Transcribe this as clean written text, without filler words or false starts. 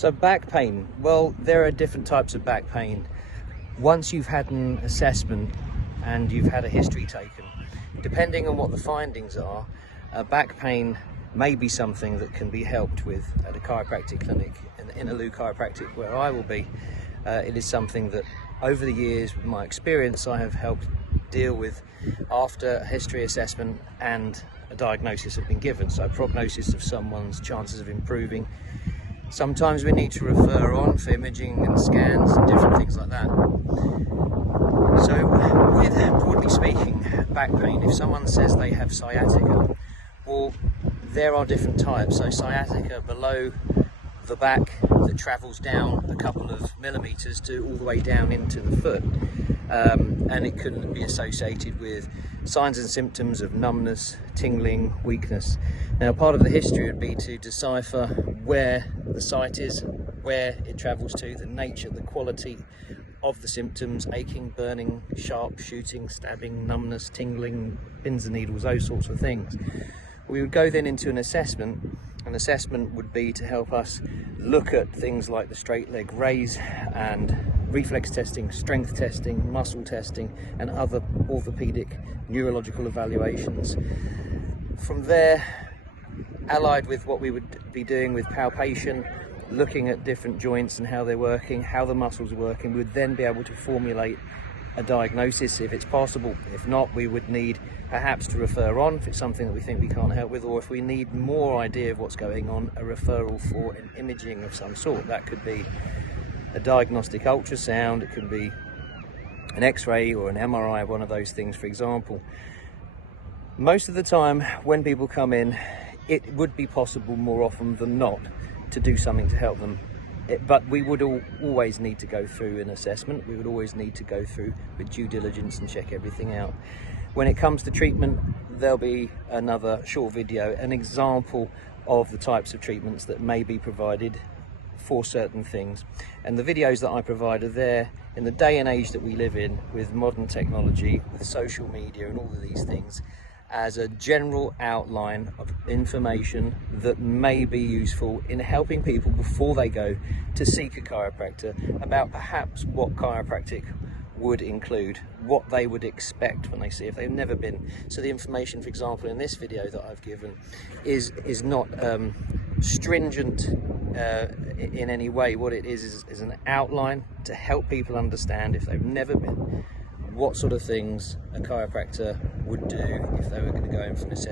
So back pain, well, there are different types of back pain. Once you've had an assessment and you've had a history taken, depending on what the findings are, back pain may be something that can be helped with at a chiropractic clinic. In the Innaloo Chiropractic, where I will be, it is something that over the years, with my experience, I have helped deal with after a history assessment and a diagnosis have been given. So prognosis of someone's chances of improving. Sometimes we need to refer on for imaging and scans and different things like that. So with, broadly speaking, back pain, if someone says they have sciatica, well, there are different types. So sciatica below the back that travels down a couple of millimeters to all the way down into the foot, and it can be associated with signs and symptoms of numbness, tingling, weakness. Now, part of the history would be to decipher where the site is, where it travels to, the nature, the quality of the symptoms: aching, burning, sharp, shooting, stabbing, numbness, tingling, pins and needles, those sorts of things. We would go then into an assessment. An assessment would be to help us look at things like the straight leg raise and reflex testing, strength testing, muscle testing, and other orthopedic neurological evaluations. From there, allied with what we would be doing with palpation, looking at different joints and how they're working, how the muscles are working, we would then be able to formulate a diagnosis if it's possible. If not, we would need perhaps to refer on if it's something that we think we can't help with, or if we need more idea of what's going on, a referral for an imaging of some sort. That could be a diagnostic ultrasound, it could be an X-ray or an MRI, one of those things, for example. Most of the time when people come in, it would be possible more often than not to do something to help them. But we would always need to go through an assessment. We would always need to go through with due diligence and check everything out. When it comes to treatment, there'll be another short video, an example of the types of treatments that may be provided for certain things. And the videos that I provide are there in the day and age that we live in, with modern technology, with social media and all of these things, as a general outline of information that may be useful in helping people before they go to seek a chiropractor about perhaps what chiropractic would include, what they would expect when they see if they've never been. So the information, for example, in this video that I've given is not stringent in any way. What it is an outline to help people understand, if they've never been, what sort of things a chiropractor would do if they were going to go in for an assessment.